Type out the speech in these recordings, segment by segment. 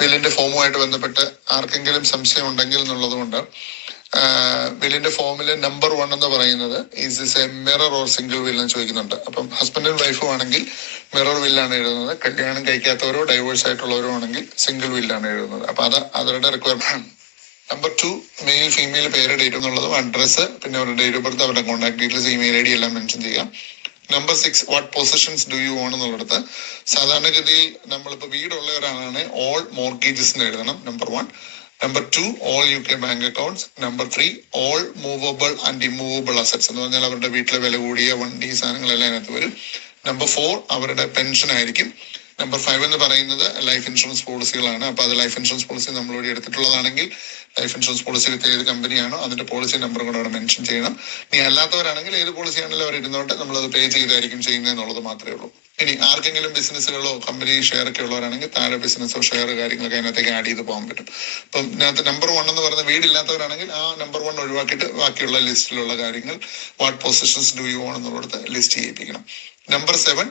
വില്ലിന്റെ ഫോമുമായിട്ട് ബന്ധപ്പെട്ട് ആർക്കെങ്കിലും സംശയം ഉണ്ടെങ്കിൽ എന്നുള്ളതുകൊണ്ട് വില്ലിന്റെ ഫോമില് നമ്പർ 1 എന്ന് പറയുന്നത് is this A mirror or single will എന്ന് ചോദിക്കുന്നുണ്ട്. അപ്പം ഹസ്ബൻഡും വൈഫും ആണെങ്കിൽ മിറർ വില്ലാണ് എഴുതുന്നത്. കല്യാണം കഴിക്കാത്തവരോ ഡൈവേഴ്സ് ആയിട്ടുള്ളവരോ ആണെങ്കിൽ സിംഗിൾ വില്ലാണ് എഴുതുന്നത്. അപ്പൊ അവരുടെ റിക്വയർമെന്റ്. നമ്പർ 2, മെയിൽ ഫീമെയിൽ പേര് ഡേറ്റ് എന്നുള്ളതും അഡ്രസ്സ്, പിന്നെ അവരുടെ ഡേറ്റ് ഓഫ് ബർത്ത്, അവരുടെ കോൺടാക്ട് ഡീറ്റെയിൽസ്, ഇമെയിൽ ID എല്ലാം മെൻഷൻ ചെയ്യാം. Number 6, what positions do you own എന്നുള്ളത് സാധാരണഗതിയിൽ നമ്മളിപ്പോൾ വീടുള്ളവരാണ് ഓൾ മോർഗേജസ് എന്ന് എഴുതണം. Number 1. Number 2, all UK bank accounts. Number 3, all movable and immovable assets എന്ന് പറഞ്ഞാൽ അവരുടെ വീട്ടിലെ വില കൂടിയ വണ്ടി സാധനങ്ങളെല്ലാം അതിനകത്ത് വരും. നമ്പർ 4, അവരുടെ പെൻഷൻ ആയിരിക്കും. നമ്പർ 5 എന്ന് പറയുന്നത് ലൈഫ് ഇൻഷുറൻസ് പോളിസികളാണ്. അപ്പൊ അത് ലൈഫ് ഇൻഷുറൻസ് പോളിസി നമ്മളിവിടെ എടുത്തിട്ടുള്ളതാണെങ്കിൽ ലൈഫ് ഇൻഷുറൻസ് പോളിസി വിത്ത് ഏത് കമ്പനിയാണോ അതിന്റെ പോളിസി നമ്പറും കൂടെ അവിടെ മെൻഷൻ ചെയ്യണം. ഇനി അല്ലാത്തവരാണെങ്കിൽ ഏത് പോളിസിയാണെങ്കിലും അവർ ഇരുന്നോട്ട് നമ്മളത് പേ ചെയ്തായിരിക്കും ചെയ്യുന്നത് എന്നുള്ളത് മാത്രമേ ഉള്ളൂ. ഇനി ആർക്കെങ്കിലും ബിസിനസ്സുകളോ കമ്പനി ഷെയർ ഒക്കെ ഉള്ളവരാണെങ്കിൽ താഴെ ബിസിനസ്സോ ഷെയർ കാര്യങ്ങളൊക്കെ അതിനകത്തേക്ക് ആഡ് ചെയ്ത് പോകാൻ പറ്റും. അപ്പം ഇതിനകത്ത് നമ്പർ 1 എന്ന് പറയുന്ന വീടില്ലാത്തവരാണെങ്കിൽ ആ നമ്പർ 1 ഒഴിവാക്കിയിട്ട് ബാക്കിയുള്ള ലിസ്റ്റിലുള്ള കാര്യങ്ങൾ what positions do you own എന്നുള്ളത് ലിസ്റ്റ് ചെയ്യിപ്പിക്കണം. Number 7,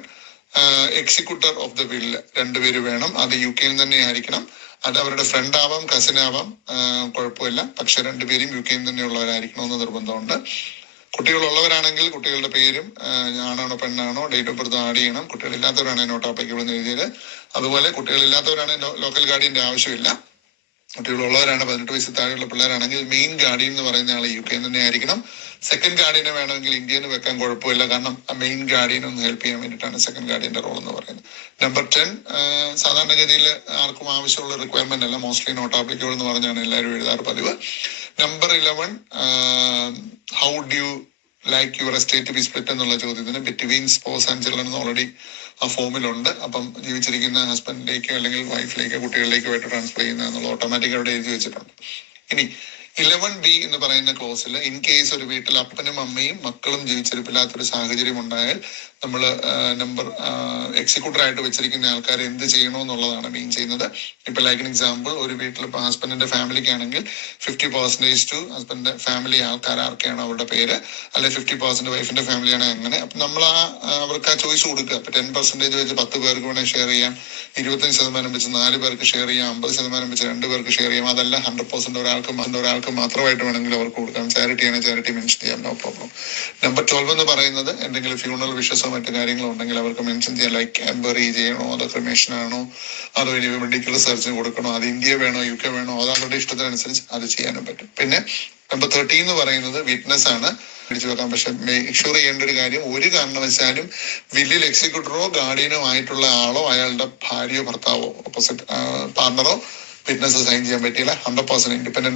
executor of the will 2 പേര് വേണം. അത് UK തന്നെ ആയിരിക്കണം. അത് അവരുടെ ഫ്രണ്ട് ആവാം, കസിൻ ആവാം, കുഴപ്പമില്ല. പക്ഷെ 2 പേരും UK തന്നെയുള്ളവരായിരിക്കണമെന്ന് നിർബന്ധമുണ്ട്. കുട്ടികളുള്ളവരാണെങ്കിൽ കുട്ടികളുടെ പേരും ആണാണോ പെണ്ണാണോ ഡേറ്റ് ഓഫ് ബർത്ത് ആഡ് ചെയ്യണം. കുട്ടികളില്ലാത്തവരാണെങ്കിൽ നോട്ട് ആപ്ലിക്കബിൾ എന്ന് എഴുതിയത്. അതുപോലെ കുട്ടികളില്ലാത്തവരാണെങ്കിൽ ലോക്കൽ ഗാർഡിയന്റെ ആവശ്യമില്ല. കുട്ടികളുള്ളവരാണ് 18 വയസ്സിൽ താഴെയുള്ള പിള്ളേരാണെങ്കിൽ മെയിൻ ഗാർഡിയൻ എന്ന് പറയുന്ന ആൾ UK തന്നെ ആയിരിക്കണം. സെക്കൻഡ് ഗാർഡിയനെ വേണമെങ്കിൽ ഇന്ത്യയിൽ വെക്കാൻ കുഴപ്പമില്ല. കാരണം മെയിൻ ഗാർഡിയൻ ഒന്ന് ഹെൽപ്പ് ചെയ്യാൻ വേണ്ടിയിട്ടാണ് സെക്കൻഡ് ഗാർഡിയന്റെ റോൾ എന്ന് പറയുന്നത്. നമ്പർ 10, സാധാരണഗതിയിൽ ആർക്കും ആവശ്യമുള്ള റിക്വയർമെന്റ് അല്ല, മോസ്റ്റ്ലി നോട്ട് ആപ്ലിക്കബിൾ എന്ന് പറഞ്ഞാണ് എല്ലാവരും എഴുതാറ് പതിവ്. Number 11, how do you like your estate B split എന്നുള്ള ചോദ്യത്തിന് ബിറ്റ്വീൻ സ്പോസ് ആൻഡ് ചിൽഡ്രൻ എന്ന് ഓൾറെഡി ആ ഫോമിലുണ്ട്. അപ്പം ജീവിച്ചിരിക്കുന്ന ഹസ്ബൻഡിലേക്കോ അല്ലെങ്കിൽ വൈഫിലേക്കോ കുട്ടികളിലേക്കോ ആയിട്ട് ട്രാൻസ്ഫർ ചെയ്യുന്ന എന്നുള്ള ഓട്ടോമാറ്റിക് അവിടെ എഴുതി വെച്ചിട്ടുണ്ട്. ഇനി 11B എന്ന് പറയുന്ന ക്ലോസിൽ ഇൻ കേസ് ഒരു വീട്ടിൽ അപ്പനും അമ്മയും മക്കളും ജീവിച്ചിരിപ്പില്ലാത്തൊരു സാഹചര്യം ഉണ്ടായാൽ നമ്മൾ നമ്പർ എക്സിക്യൂട്ടർ ആയിട്ട് വെച്ചിരിക്കുന്ന ആൾക്കാർ എന്ത് ചെയ്യണമെന്നുള്ളതാണ് മെയിൻ ചെയ്യുന്നത്. ഇപ്പൊ ലൈക്ക് എൻ എക്സാമ്പിൾ, ഒരു വീട്ടിൽ ഇപ്പൊ ഹസ്ബൻഡിന്റെ ഫാമിലിക്ക് ആണെങ്കിൽ 50% ടു ഹസ്ബൻഡിന്റെ ഫാമിലി ആൾക്കാർ ആർക്കെയാണ് അവരുടെ പേര്, അല്ലെ 50% വൈഫിന്റെ ഫാമിലിയാണ് അങ്ങനെ. അപ്പൊ നമ്മൾ അവർക്ക് ആ ചോയ്സ് കൊടുക്കുക. ഇപ്പൊ 10% വെച്ച് 10 പേർക്ക് വേണമെങ്കിൽ ഷെയർ ചെയ്യാം, 25% വെച്ച് 4 പേർക്ക് ഷെയർ ചെയ്യാം, 50% വെച്ച് 2 പേർക്ക് ഷെയർ ചെയ്യാം. അതല്ല 100% ഒരാൾക്ക് മാത്രമായിട്ട് വേണമെങ്കിൽ അവർക്ക് കൊടുക്കാം. ചാരിറ്റി ആണ്, ചാരിറ്റി മെൻഷൻ ചെയ്യാം, നോ പ്രോബ്ലം. നമ്പർ 12 എന്ന് പറയുന്നത് എന്തെങ്കിലും ഫ്യൂണറൽ വിഷസോ മറ്റു കാര്യങ്ങളോ ഉണ്ടെങ്കിൽ അവർക്ക് മെൻഷൻ ചെയ്യാം. ലൈക്ക് ബറി ചെയ്യണോ, അതോ ക്രിമേഷൻ ആണോ, അതോ ഇനി മെഡിക്കൽ റിസർച്ചിന് കൊടുക്കണോ, അത് ഇന്ത്യ വേണോ UK വേണോ, അത് അവരുടെ ഇഷ്ടത്തിനനുസരിച്ച് അത് ചെയ്യാനും പറ്റും. പിന്നെ നമ്പർ 13 എന്ന് പറയുന്നത് വിറ്റ്നസ് ആണ്, പിടിച്ചു വെക്കാം. പക്ഷെ മെഷൂർ ചെയ്യേണ്ട ഒരു കാര്യം, ഒരു കാരണവശാലും വില്ലിൽ എക്സിക്യൂട്ടറോ ഗാർഡിയനോ ആയിട്ടുള്ള ആളോ അയാളുടെ ഭാര്യയോ ഭർത്താവോ ഓപ്പോസിറ്റ് പാർട്ണറോ വിറ്റ്നസ് സൈൻ ചെയ്യാൻ പറ്റിയില്ല. 100% ഇൻഡിപെൻഡന്റ്